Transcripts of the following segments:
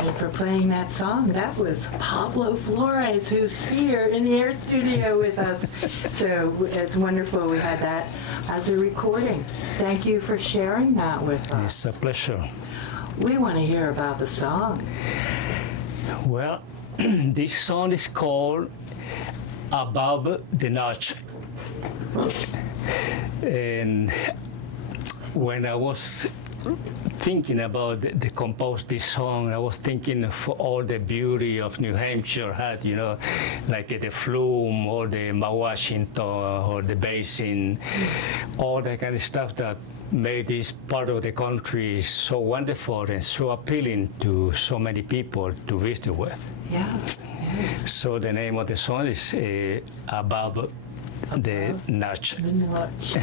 Carolyn, for playing that song. That was Pablo Flores, who's here in the Air Studio with us. So it's wonderful we had that as a recording. Thank you for sharing that with us. It's a pleasure. We want to hear about the song. Well, this song is called Above the Notch. And when I was thinking about the compose this song, I was thinking of all the beauty of New Hampshire had, you know, like the Flume or the Mount Washington or the Basin, all that kind of stuff that made this part of the country so wonderful and so appealing to so many people to visit with. Yeah. So the name of the song is Above the Notch. The Notch.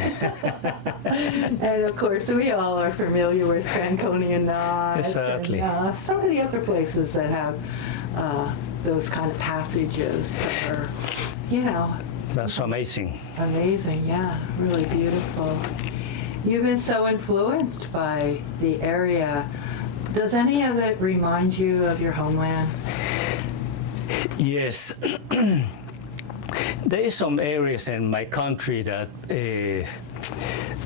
And of course, we all are familiar with Franconia Notch. Exactly. And some of the other places that have those kind of passages that are, you know. That's amazing. Amazing, yeah. Really beautiful. You've been so influenced by the area. Does any of it remind you of your homeland? Yes. There is some areas in my country that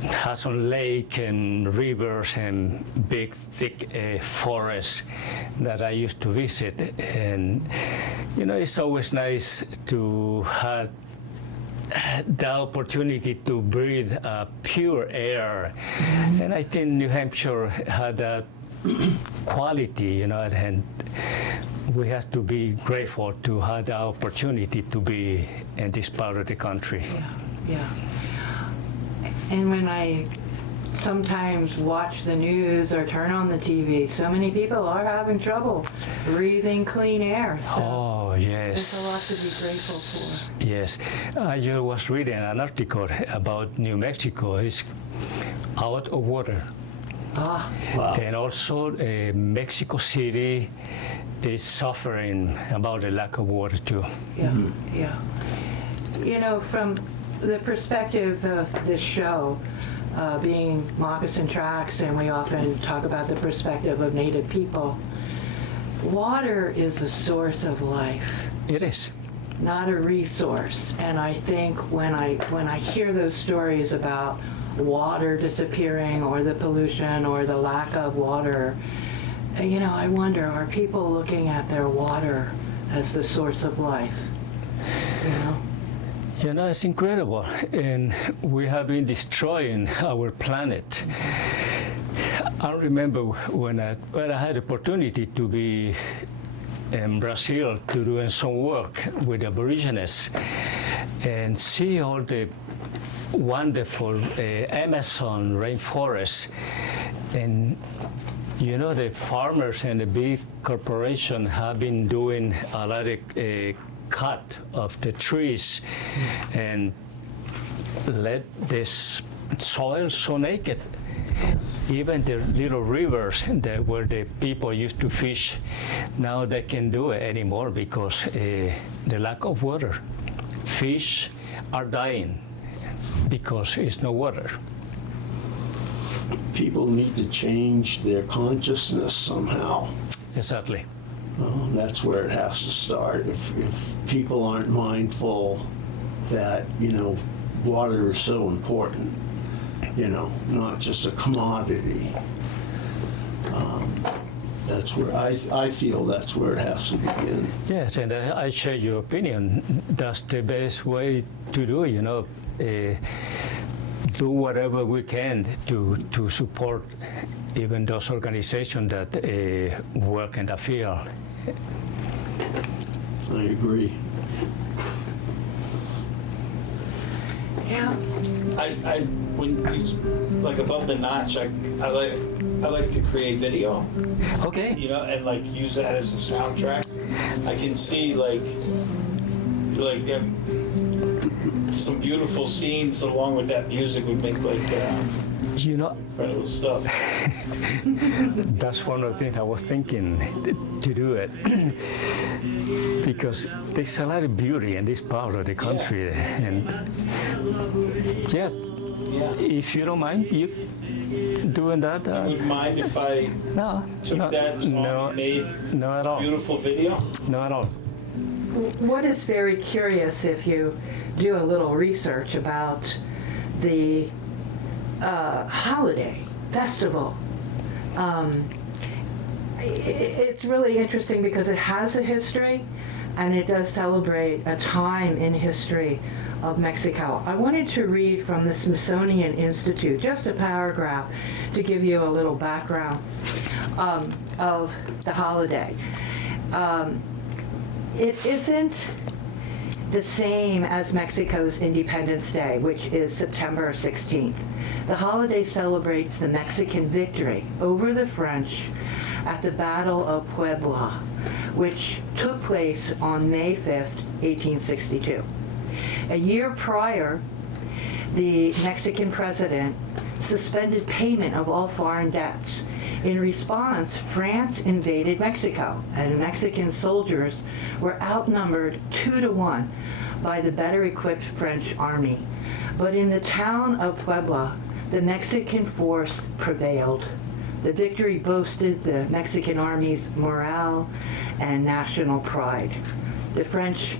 has some lake and rivers and big, thick forests that I used to visit. And, you know, it's always nice to have the opportunity to breathe pure air. And I think New Hampshire had that quality, you know, and we have to be grateful to have the opportunity to be in this part of the country. Yeah. And when I sometimes watch the news or turn on the TV, so many people are having trouble breathing clean air. So oh, yes. There's a lot to be grateful for. Yes. I just was reading an article about New Mexico. It's out of water. Wow. And also Mexico City is suffering about the lack of water too. Yeah, yeah. You know, from the perspective of this show, being Moccasin Tracks, and we often talk about the perspective of Native people, water is a source of life. It is. Not a resource. And I think when I hear those stories about water disappearing or the pollution or the lack of water, you know, I wonder, are people looking at their water as the source of life? You know? You know, it's incredible. And we have been destroying our planet. I remember when I had the opportunity to be in Brazil to do some work with Aborigines and see all the wonderful Amazon rainforest. And you know, the farmers and the big corporation have been doing a lot of cut of the trees and let this soil so naked. Even the little rivers where the people used to fish, now they can't do it anymore because the lack of water. Fish are dying because it's no water. People need to change their consciousness somehow. Exactly. That's where it has to start. If people aren't mindful that, you know, water is so important, you know, not just a commodity. That's where I feel that's where it has to begin. Yes, and I share your opinion. That's the best way to do it, you know. Do whatever we can to support even those organizations that work in the field. I agree. Yeah. I when it's like Above the Notch, I like to create video. Okay. You know, and like use that as a soundtrack. I can see like some beautiful scenes along with that music would make like you know, incredible stuff. That's one of the things I was thinking to do it because there's a lot of beauty in this part of the country, and yeah, Yeah. If you don't mind, you doing that? Would you mind if I No, took that song and made no at all. beautiful video? No at all. What is very curious, if you do a little research about the holiday festival, it's really interesting because it has a history and it does celebrate a time in history of Mexico. I wanted to read from the Smithsonian Institute, just a paragraph to give you a little background of the holiday. It isn't the same as Mexico's Independence Day, which is September 16th. The holiday celebrates the Mexican victory over the French at the Battle of Puebla, which took place on May 5th, 1862. A year prior, the Mexican president suspended payment of all foreign debts. In response, France invaded Mexico, and Mexican soldiers were outnumbered 2-1 by the better equipped French army. But in the town of Puebla, the Mexican force prevailed. The victory boasted the Mexican army's morale and national pride. The French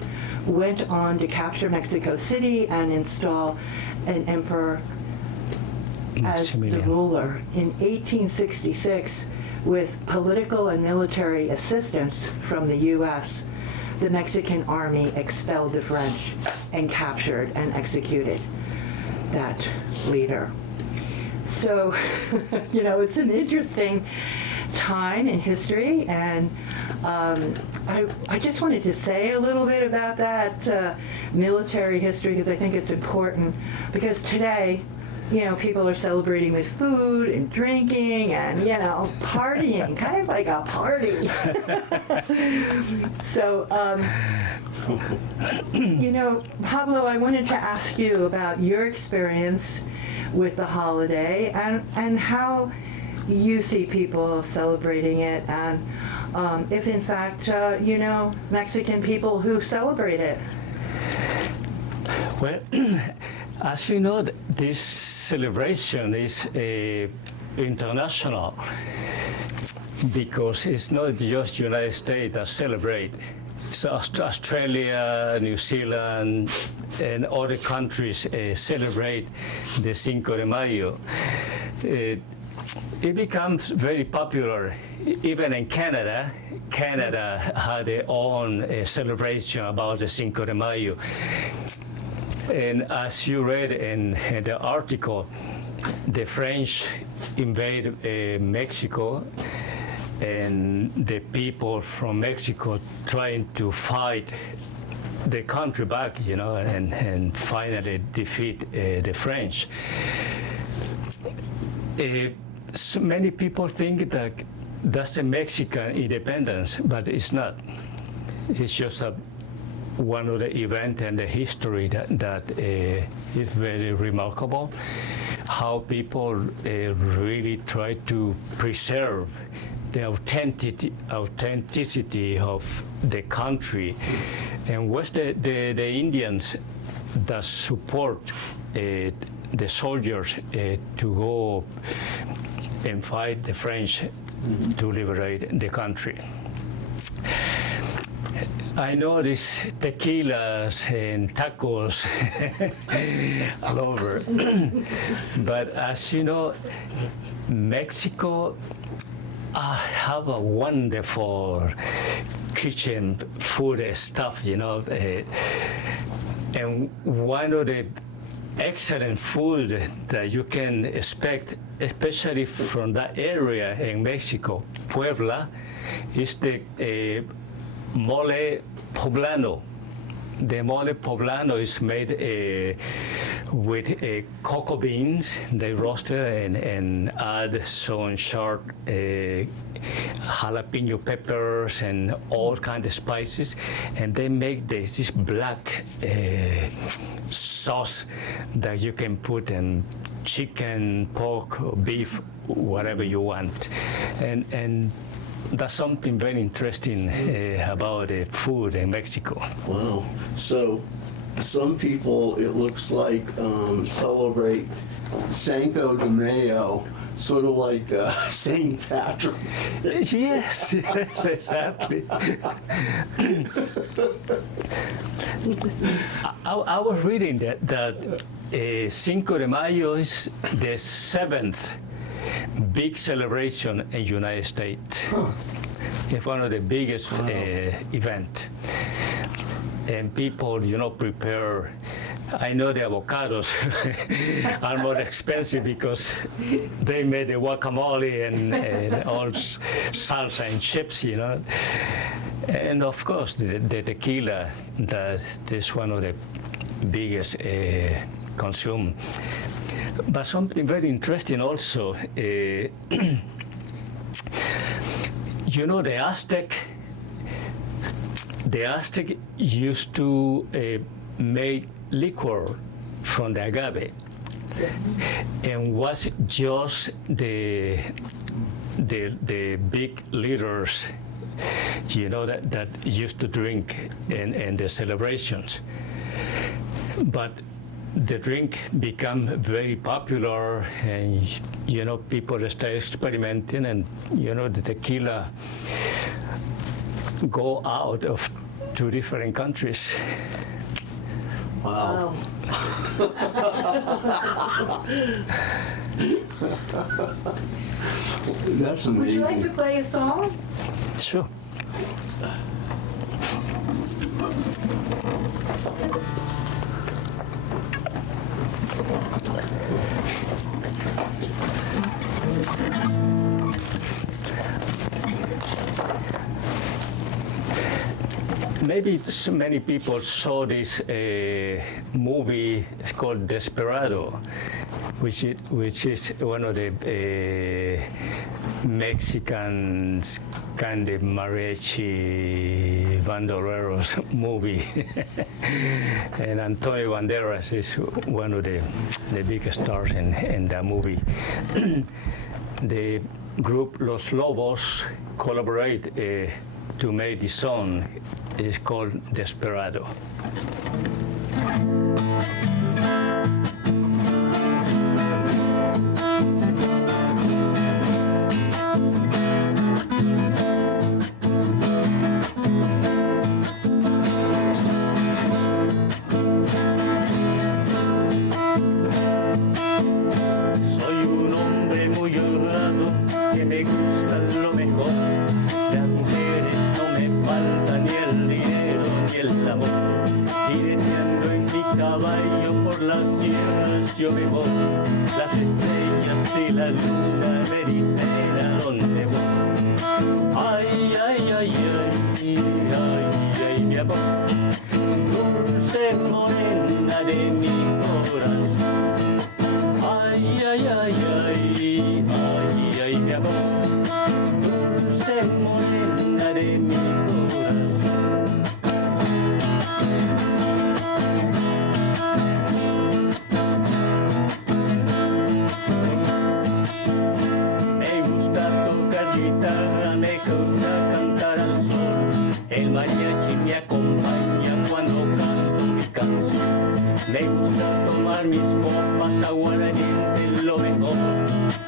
went on to capture Mexico City and install an emperor as the ruler. In 1866, with political and military assistance from the U.S., the Mexican army expelled the French and captured and executed that leader. So, it's an interesting time in history, and I just wanted to say a little bit about that military history because I think it's important, because today, people are celebrating with food and drinking and, partying, kind of like a party. So, Pablo, I wanted to ask you about your experience with the holiday and how you see people celebrating it, and if in fact, Mexican people who celebrate it. Well, as you know, this celebration is international because it's not just United States that celebrate. So Australia, New Zealand, and other countries celebrate the Cinco de Mayo. It becomes very popular even in Canada. Canada had their own celebration about the Cinco de Mayo. And as you read in the article, the French invaded Mexico, and the people from Mexico trying to fight the country back, and finally defeat the French. So many people think that that's a Mexican independence, but it's not. It's just one of the events and the history that is very remarkable. How people really try to preserve the authenticity of the country, and what's the Indians that support the soldiers to go and fight the French to liberate the country. I know these tequilas and tacos all over, but as you know, Mexico have a wonderful kitchen food stuff, and one of the excellent food that you can expect, especially from that area in Mexico, Puebla, is the mole poblano. The mole poblano is made with cocoa beans. They roast it and add some sharp jalapeno peppers and all kinds of spices, and they make this black sauce that you can put in chicken, pork, beef, whatever you want, and that's something very interesting about food in Mexico. Wow. So some people, it looks like, celebrate Cinco de Mayo, sort of like St. Patrick. Yes, yes, exactly. I was reading that Cinco de Mayo is the 7th big celebration in the United States. It's one of the biggest event. And people, prepare. I know the avocados are more expensive because they made the guacamole and all salsa and chips, And of course, the tequila, that is one of the biggest consumed. But something very interesting also, the Aztec used to make liquor from the agave. Yes. And was just the big leaders, that used to drink in the celebrations. But the drink became very popular, and people started experimenting, and the tequila go out of 2 different countries. Wow. That's amazing. Would you like to play a song? Sure. Maybe so many people saw this movie. It's called Desperado, which is one of the Mexican kind of mariachi bandoleros movie. And Antonio Banderas is one of the biggest stars in that movie. The group Los Lobos collaborate to make this song. It's called Desperado. Soy un hombre muy honrado que me gusta lo mejor. Las mujeres no me faltan ni el dinero ni el amor. Jineteando en mi caballo por las sierras yo me voy. Las estrellas y la luna me dicen a dónde voy. Ay, ay, ay, ay, ay, ay, mi amor. Dulce morena de mi corazón. Ay, ay, ay, ay, ay, ay, mi amor. Dulce morena de mi corazón. Me gusta tocar guitarra, me gusta cantar al sol. El mariachi me acompaña cuando canto mi canción. Me gusta tomar mis copas aguardiente, lo mejor.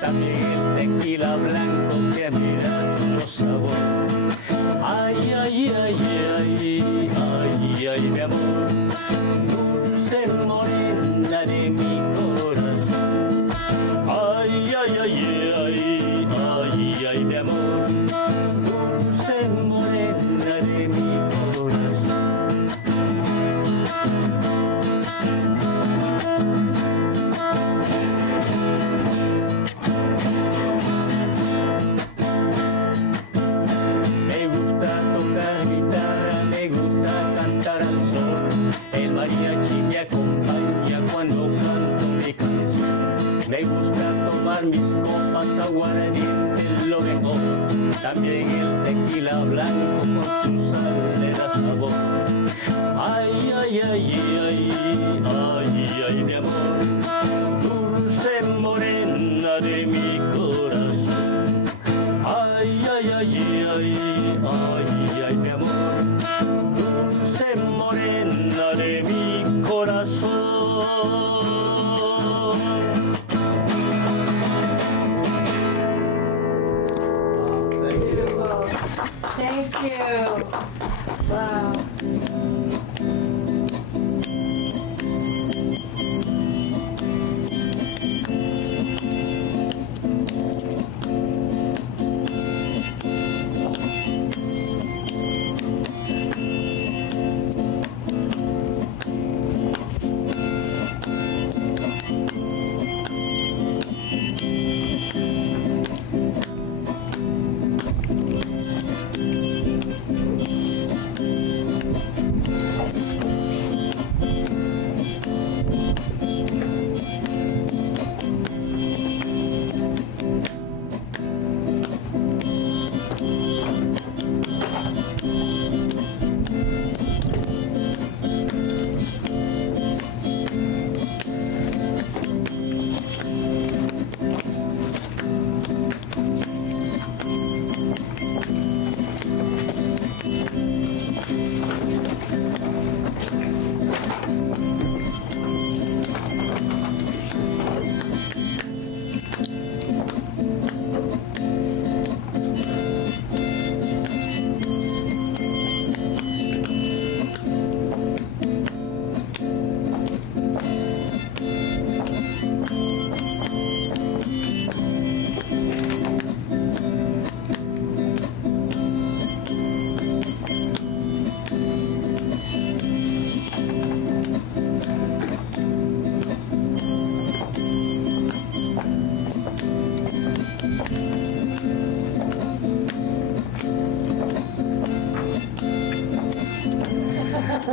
También el tequila blanco que me da su sabor. Ay, ay, ay, ay, ay, ay, mi amor. Dulce morena de mi corazón. Ay, ay, ay, ay, ay, ay, mi amor. Dulce morena de mi corazón. Me gusta tocar guitarra, me gusta cantar al sol. El mariachi me acompaña cuando canto mi canción. Me gusta tomar mis copas aguardiente, lo mejor. También el tequila blanco con su sal le da sabor. Ay, ay, ay, ay, ay, ay, mi amor. Dulce morena de mi corazón. Ay, ay, ay, ay, ay, ay, mi amor. Dulce morena de mi Wow.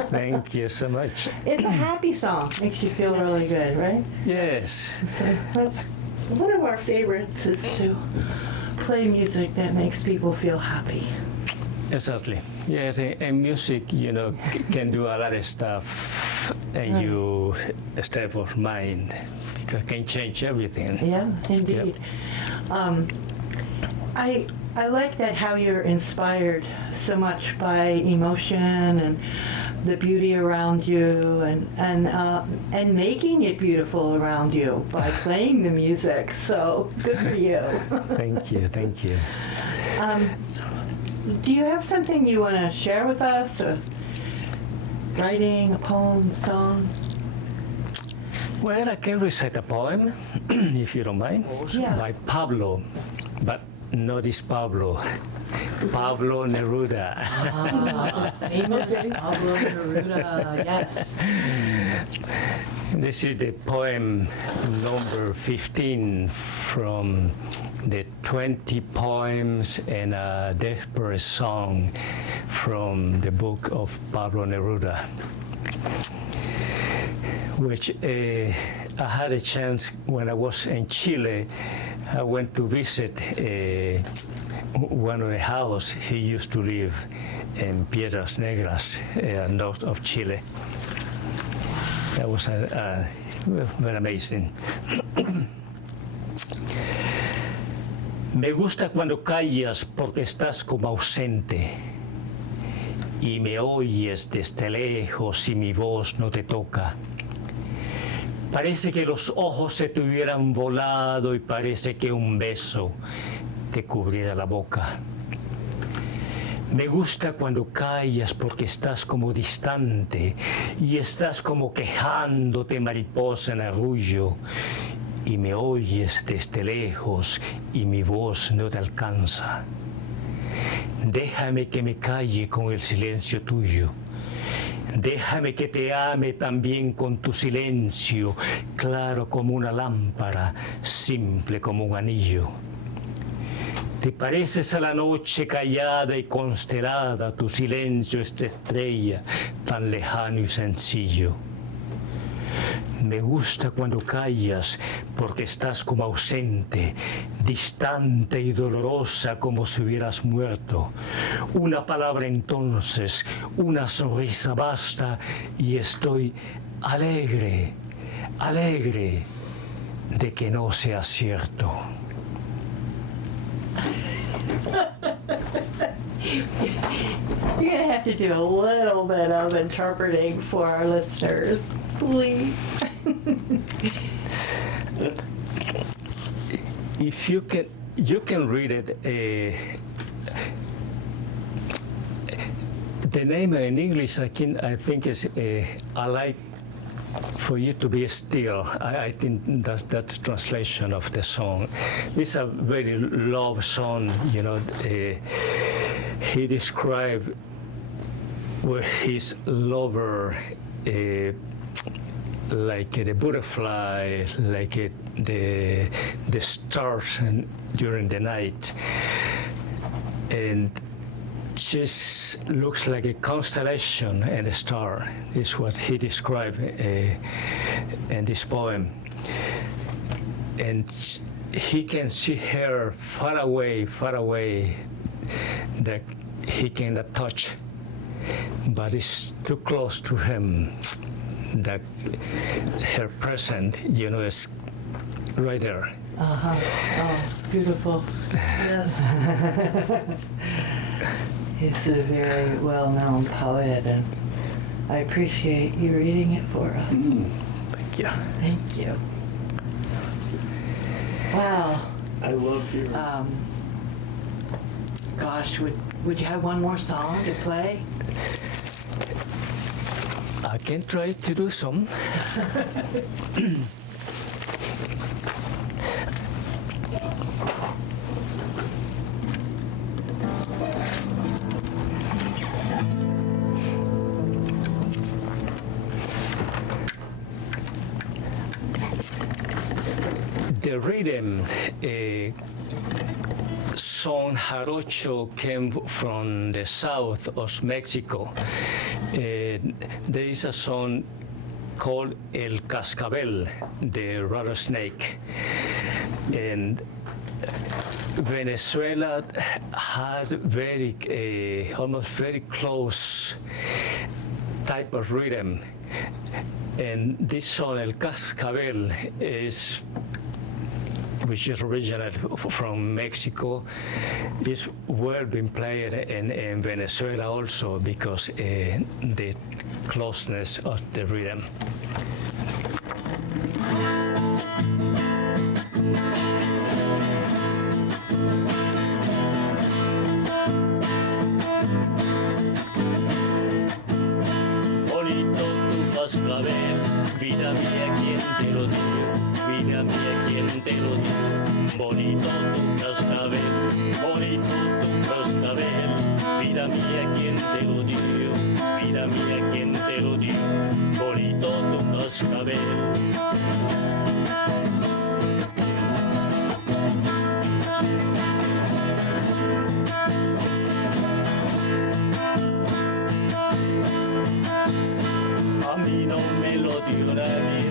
Thank you so much. It's a happy song. Makes you feel really good, right? Yes. So that's one of our favorites is to play music that makes people feel happy. Exactly. Yes, and music, you know, can do a lot of stuff, and you state of mind, because it can change everything. Yeah, indeed. I like that how you're inspired so much by emotion and the beauty around you, and making it beautiful around you by playing the music. So good for you. Thank you, thank you. Do you have something you want to share with us? Or writing, a poem, song? Well, I can recite a poem, if you don't mind, Yeah. by Pablo, but not this Pablo. Pablo Neruda. Famous Pablo Neruda, yes. This is the poem number 15 from the 20 poems and a desperate song from the book of Pablo Neruda, which I had a chance when I was in Chile. I went to visit one of the houses he used to live in Piedras Negras, north of Chile. That was very amazing. Me gusta cuando callas porque estás como ausente y me oyes desde lejos y mi voz no te toca. Parece que los ojos se te hubieran volado y parece que un beso te cubriera la boca. Me gusta cuando callas porque estás como distante y estás como quejándote mariposa en arrullo y me oyes desde lejos y mi voz no te alcanza. Déjame que me calle con el silencio tuyo. Déjame que te ame también con tu silencio, claro como una lámpara, simple como un anillo. Te pareces a la noche callada y constelada, tu silencio esta estrella tan lejano y sencillo. Me gusta cuando callas porque estás como ausente, distante y dolorosa como si hubieras muerto. Una palabra entonces, una sonrisa basta y estoy alegre, alegre de que no sea cierto. You're going to have to do a little bit of interpreting for our listeners, please. If you can read it the name in English, I think is I like for you to be still. I think that's the translation of the song. It's a very love song, you know. He described where his lover, like the butterfly, like the stars during the night, and just looks like a constellation and a star. Is what he described in this poem. And he can see her far away, that he cannot touch, but it's too close to him, that her presence, you know, is right there. Uh-huh. Oh, beautiful. Yes. He's a very well-known poet, and I appreciate you reading it for us. Thank you. Thank you. Wow. I love your. Gosh, would you have one more song to play? I can try to do some. The rhythm son jarocho came from the south of Mexico. There is a song called El Cascabel, the rattlesnake. And Venezuela had very, almost very close type of rhythm. And this song, El Cascabel, which is original from Mexico, is well been played in Venezuela also because the closeness of the rhythm. Cascabel, vida mía, ¿quién te lo dio? Vida mía, ¿quién te lo dio? Bonito tu cascabel, bonito tu cascabel, vida mía, ¿quién te lo dio? Vida mía, ¿quién te lo dio? Bonito tu cascabel. A mí no me lo dio nadie,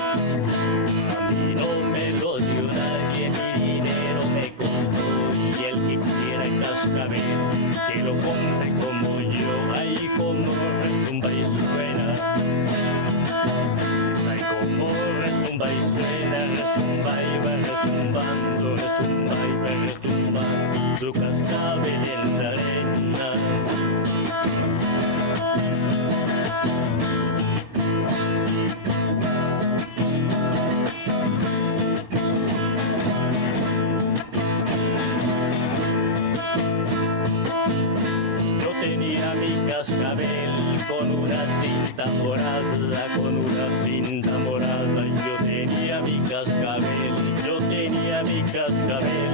a mí no me lo dio nadie, mi dinero me costó y el que quiera cascabel, que lo compre como yo, ay como resumba y suena, ay como resumba y suena, resumba y va resumbando, resumba y va resumbando, su cascabel en la arena. Cascabel con una cinta morada, con una cinta morada, yo tenía mi cascabel, yo tenía mi cascabel,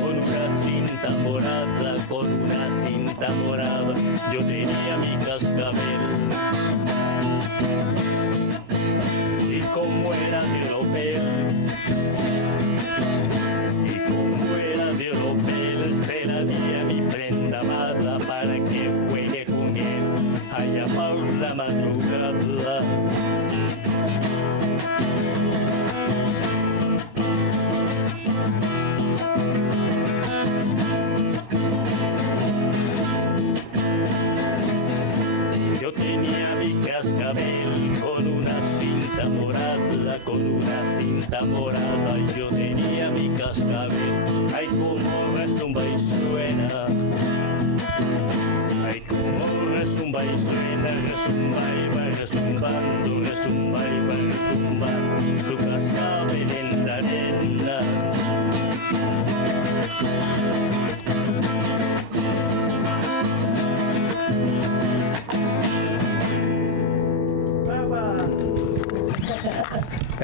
con una cinta morada, con una cinta morada, yo tenía mi cascabel. Y como era de ropel, y como era de ropel, se la di a mi prenda amada para que juegue con él allá por la madrugada. Yo tenía mi cascabel con una cinta morada, con una cinta morada, yo tenía mi cascabel, ay como resumba y suena, ay como resumba y suena, resumba y va resumbando, resumba y va resumbando, su cascabel en la arena.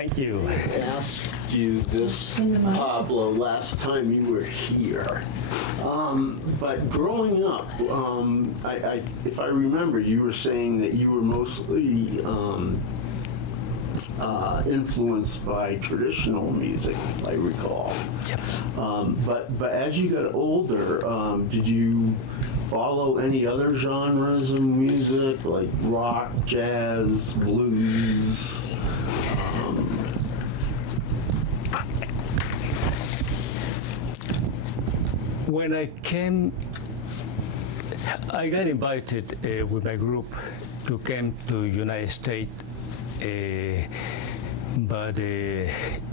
Thank you. Asked you this, Pablo, last time you were here. But growing up, if I remember, you were saying that you were mostly influenced by traditional music, I recall. Yep. But as you got older, did you follow any other genres of music, like rock, jazz, blues? When I came, I got invited with my group to come to United States, by the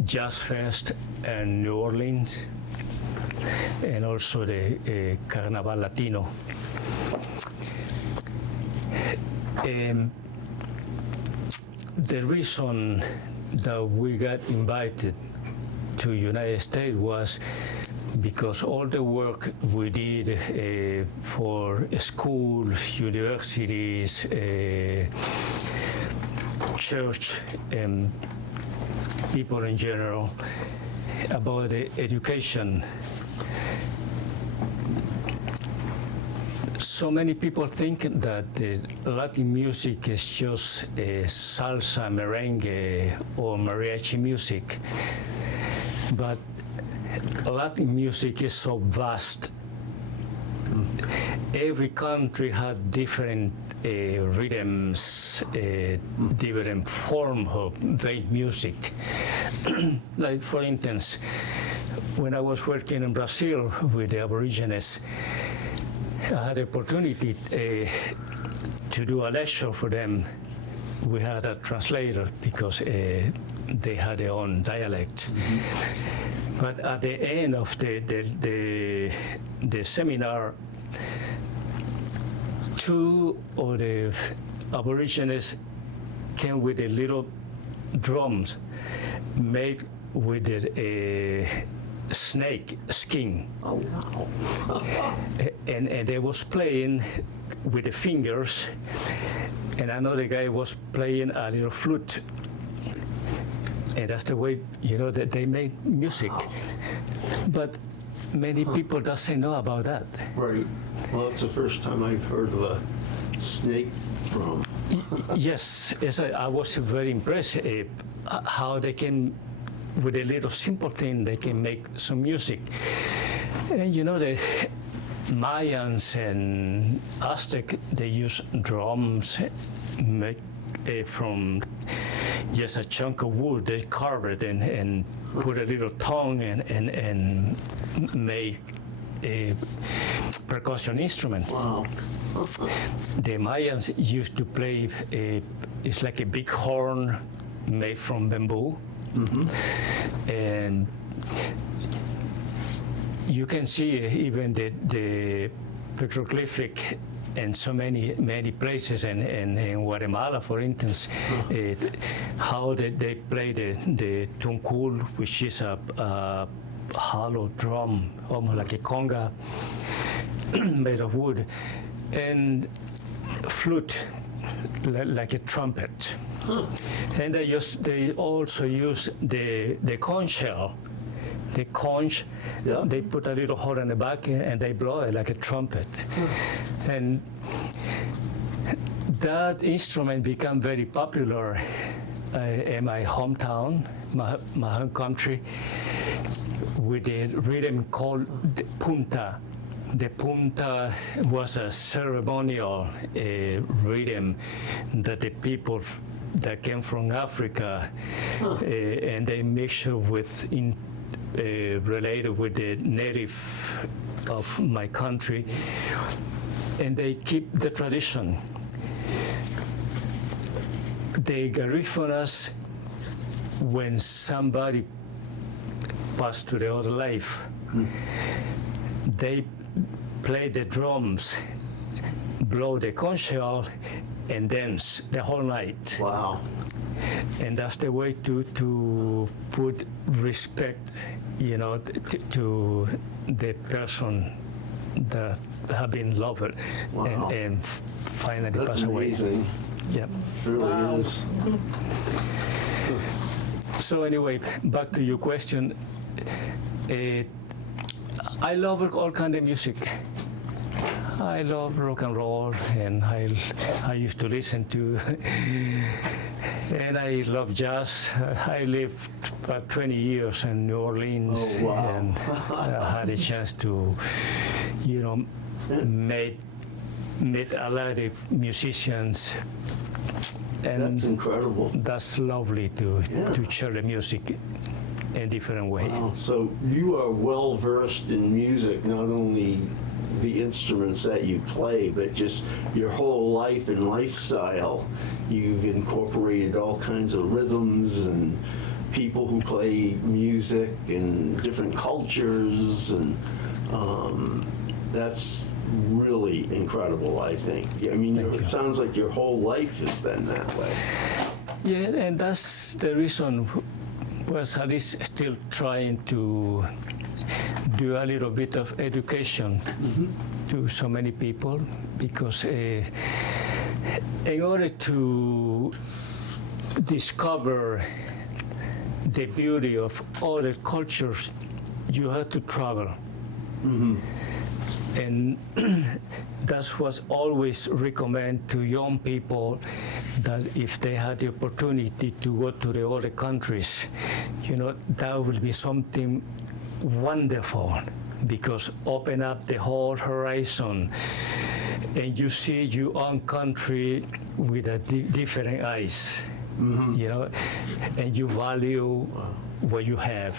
Jazz Fest in New Orleans, and also the Carnaval Latino. The reason that we got invited to United States was because all the work we did for schools, universities, church, and people in general about education. So many people think that Latin music is just salsa, merengue, or mariachi music, but Latin music is so vast. Every country had different rhythms, different form of vein music. Like, for instance, when I was working in Brazil with the Aborigines, I had the opportunity to do a lecture for them. We had a translator because they had their own dialect. Mm-hmm. But at the end of the seminar, two of the Aborigines came with the little drums made with the snake skin. Oh, wow. and they was playing with the fingers, and another guy was playing a little flute. And that's the way, that they made music. Wow. But many people doesn't know about that. Right. Well, it's the first time I've heard of a snake drum. Yes, I was very impressed how they can, with a little simple thing, they can make some music. And the Mayans and Aztec, they use drums make from just a chunk of wood. They carve it and put a little tongue and make a percussion instrument. Wow. The Mayans used to play it's like a big horn made from bamboo. Mm-hmm. And you can see even the petroglyphic in so many places, and in Guatemala, for instance, how they play the tuncul, which is a hollow drum, almost like a conga, made of wood, and flute, like a trumpet. Huh. And they also use the conch shell. The conch, yeah. They put a little hole in the back and they blow it like a trumpet. And that instrument became very popular in my hometown, my home country, with the rhythm called the punta. The punta was a ceremonial rhythm that the people that came from Africa, and they mixed with related with the native of my country, and they keep the tradition. The Garifunas, when somebody passed to the other life, they play the drums, blow the conch shell, and dance the whole night. Wow. And that's the way to put respect, to the person that have been loved. Wow. and finally That's pass away. Amazing. Yep. It really is. So anyway, back to your question. I love all kind of music. I love rock and roll, and I used to listen to, and I love jazz. I lived about 20 years in New Orleans, Oh, wow. and I had a chance to, meet a lot of musicians. And That's incredible. that's lovely to Yeah. share the music in different way. Wow. So you are well versed in music, not only the instruments that you play, but just your whole life and lifestyle. You've incorporated all kinds of rhythms and people who play music and different cultures, and that's really incredible, I think. I mean, it sounds like your whole life has been that way. Yeah, and that's the reason was at least still trying to do a little bit of education to so many people, because in order to discover the beauty of other cultures, you have to travel. And that's what I always recommend to young people, that if they had the opportunity to go to the other countries, that will be something wonderful, because open up the whole horizon and you see your own country with a different eyes, and you value what you have,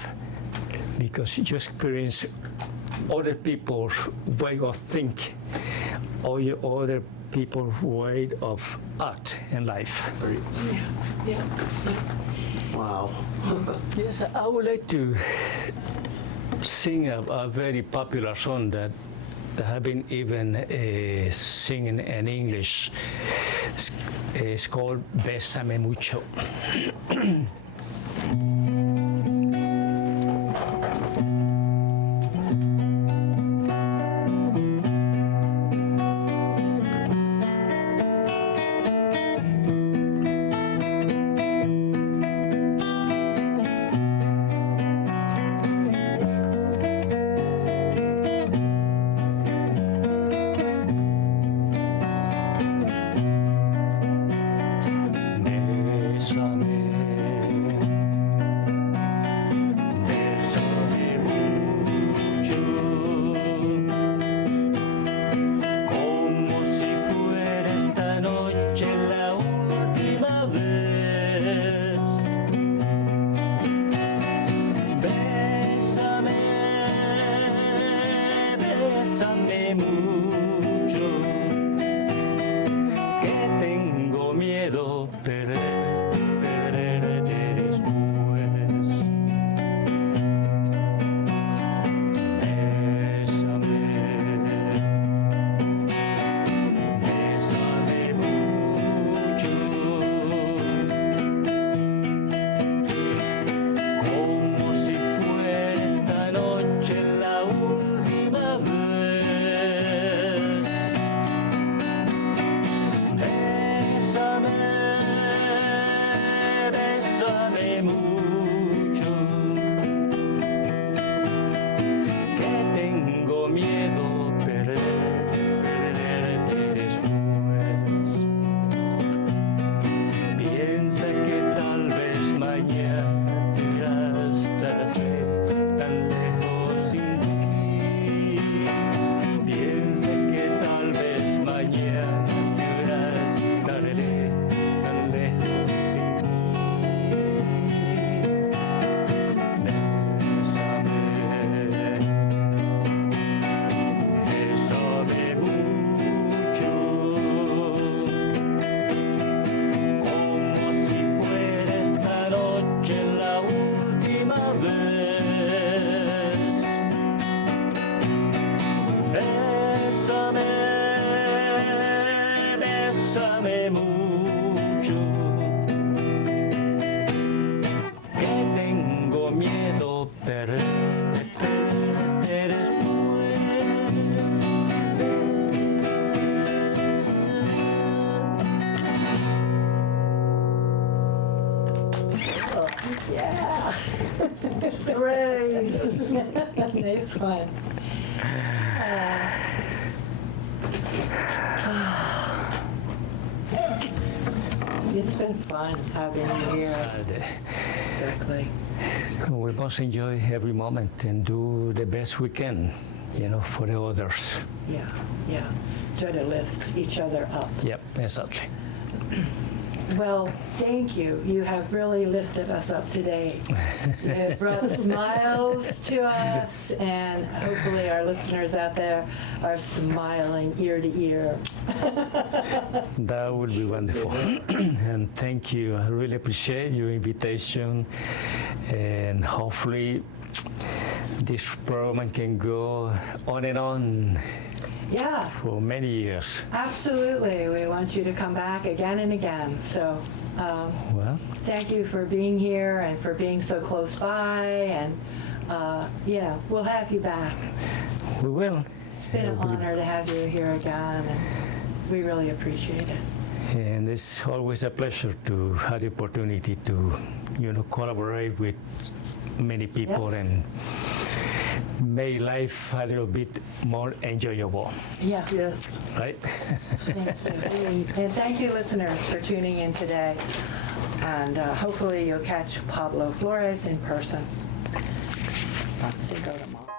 because you experience other people's way of think, or other people's way of act in life. Yeah. Wow. Yes, I would like to sing a very popular song that I have been even singing in English. It's called Bésame Mucho. Yeah. Hooray! Nice one. It's been fun having you here. Exactly. We must enjoy every moment and do the best we can, for the others. Yeah, yeah. Try to lift each other up. Yep, exactly. Well, thank you. You have really lifted us up today. You have brought smiles to us, and hopefully our listeners out there are smiling ear to ear. That would be wonderful. And thank you. I really appreciate your invitation, and hopefully this program can go on and on. Yeah, For many years. absolutely. We want you to come back again and again. So Well, thank you for being here and for being so close by. And, we'll have you back. we will. It's been an honor to have you here again, and we really appreciate it. And it's always a pleasure to have the opportunity to, collaborate with many people Yes. and make life a little bit more enjoyable, Yeah. Yes. right? Thank you. And thank you, listeners, for tuning in today. And hopefully you'll catch Pablo Flores in person on Cinco de Mayo.